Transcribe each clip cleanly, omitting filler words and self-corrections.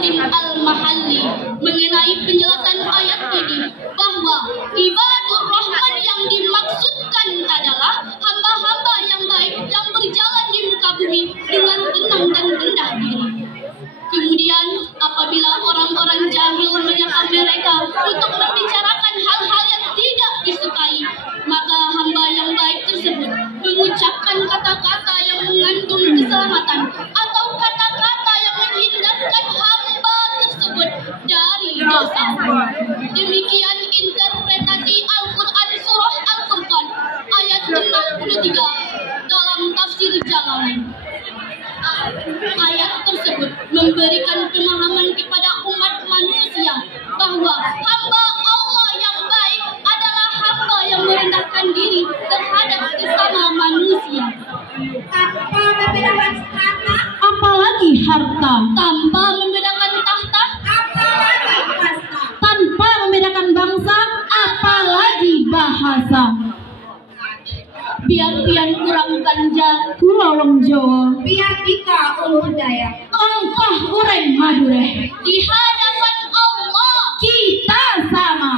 Al-Mahalli mengenai penjelasan ayat ini bahwa ibadur Rahman yang dimaksudkan adalah hamba-hamba yang baik yang berjalan di muka bumi dengan tenang dan rendah diri. Kemudian apabila orang-orang jahil menyangka mereka untuk membicarakan hal-hal yang tidak disukai, maka hamba yang baik tersebut mengucapkan kata-kata yang mengandung keselamatan atau kata-kata yang menghindarkan hamba tersebut dari dosa. Demikian interpretasi Al-Quran Surah Al-Furqan ayat 63 dalam tafsir Jalalain. Ayat tersebut memberikan pemahaman kepada umat manusia bahwa hamba Allah yang baik adalah hamba yang merendahkan diri terhadap sesama manusia tanpa membedakan harta, apalagi harta, tanpa membedakan tahta, apalagi hasta, tanpa membedakan bangsa, apalagi bahasa. Biar pian kurang ganja kula wong Jawa, biar ika ulun Dayak, angkah ureng Madura. Di hadapan Allah kita sama.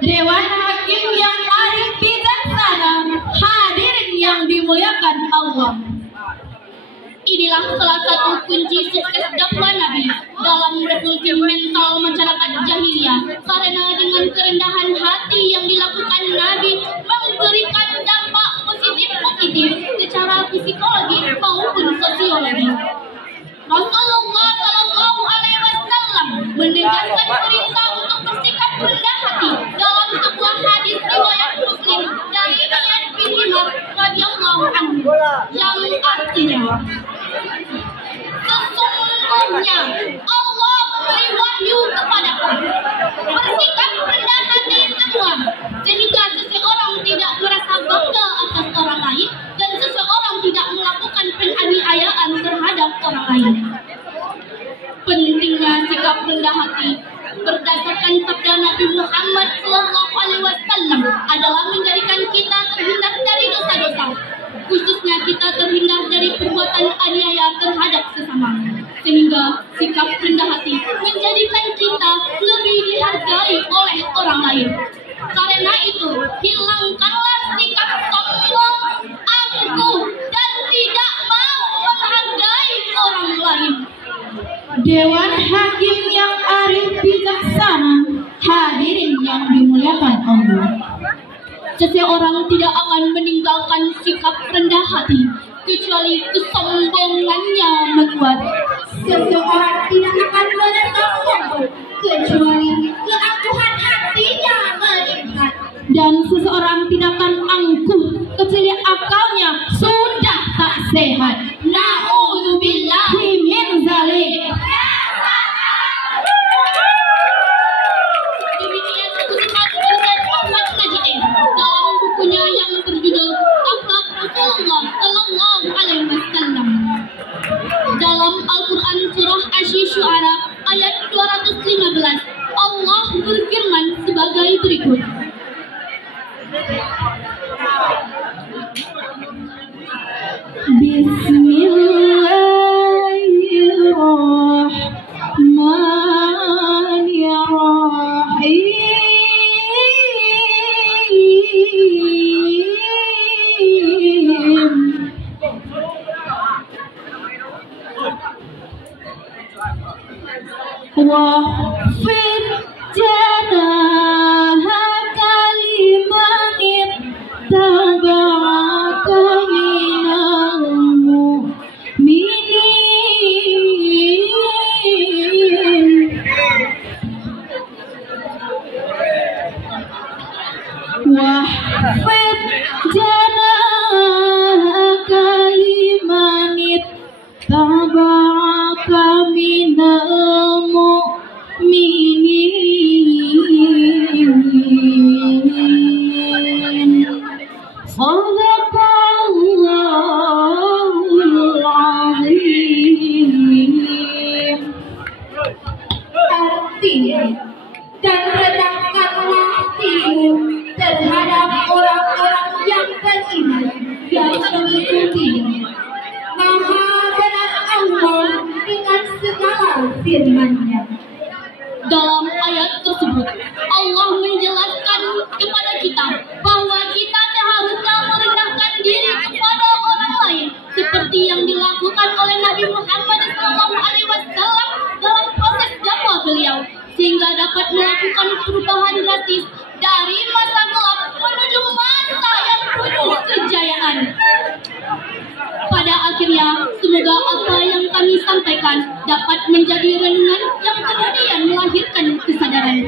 Dewan Hakim yang arif bijaksana, hadirin yang dimuliakan Allah. Inilah salah satu kunci sukses dakwah Nabi dalam revolusi mental masyarakat jahiliyah, karena dengan kerendahan hati yang dilakukan Nabi memberikan dampak positif secara psikologi maupun sosiologi. Rasulullah Shallallahu Alaihi Wasallam menegaskan perintah untuk bersikap rendah hati dalam sebuah hadis riwayat Muslim dari Iyad bin Himar radhiyallahu anhu yang artinya, sesungguhnya Allah memberi wahyu kepadaku, bersikap rendah hati semua, sehingga seseorang tidak merasa bangga atas orang lain dan seseorang tidak melakukan penganiayaan terhadap orang lain. Pentingnya sikap rendah hati berdasarkan sabda Nabi Muhammad SAW adalah menjadikan kita terhindar dari dosa-dosa, khususnya kita terhindar dari perbuatan aniaya terhadap sesama, sehingga sikap rendah hati menjadikan kita lebih dihargai oleh orang lain. Karena itu, hilangkanlah sikap sombong, angkuh, dan tidak mau menghargai orang lain. Dewan Hakim yang arif bijaksana, hadirin yang dimuliakan Allah. Seseorang tidak akan meninggalkan sikap rendah hati kecuali kesombongannya menguat. Seseorang tidak akan menentang sombong kecuali keangkuhan hatinya meningkat. Dan seseorang tidak akan angkuh kecuali akalnya sudah tak sehat. Na'udzubillah min zalik. Demikian kesimpulan Ustaz Ahmad Najib dalam bukunya yang berjudul Akhlak Rasulullah Sallallahu Alaihi Wasallam. Dalam Al-Quran Surah Asy-Syu'ara ayat 215, Allah berfirman sebagai berikut. Wahfid janahaka liman ittaba'aka minal mu'minin. Wahfid janahaka liman ittaba'aka minal mu'minin. firman-Nya. Dalam ayat tersebut, Allah menjelaskan kepada kita bahwa kita seharusnya merendahkan diri kepada orang lain seperti yang dilakukan oleh Nabi Muhammad SAW dalam proses dakwah beliau, sehingga dapat melakukan perubahan drastis dari masa gelap menuju masa yang penuh kejayaan. Pada akhirnya, semoga apa yang kami sampaikan dapat menjadi renungan yang kemudian melahirkan kesadaran,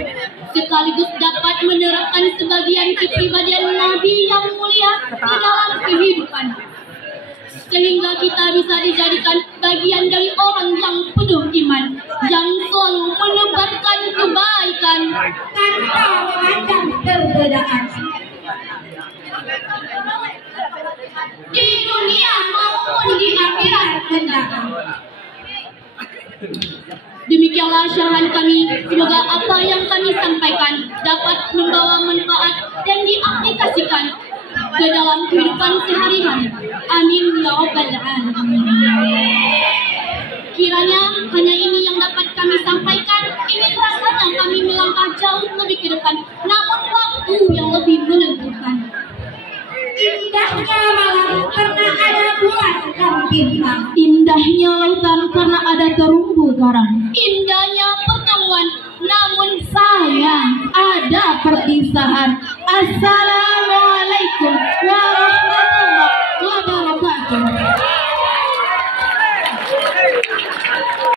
sekaligus dapat menerapkan sebagian kepribadian Nabi yang mulia di dalam kehidupan, sehingga kita bisa dijadikan bagian dari orang yang penuh iman, yang selalu menebarkan kebaikan Tanpa memandang perbedaan. di dunia maupun di akhirat mendatang. Demikianlah syarahan kami. Semoga apa yang kami sampaikan dapat membawa manfaat dan diaplikasikan ke dalam kehidupan sehari-hari. Amin ya rabbal alamin. Kiranya hanya ini yang dapat kami sampaikan. Ini rasanya kami melangkah jauh lebih ke depan, namun waktu yang lebih menentukan. Indahnya malam karena ada bulan dan bintang. Indahnya lautan karena ada terumbu karang. Indahnya pertemuan, namun Sayang, ada perpisahan. Assalamualaikum warahmatullahi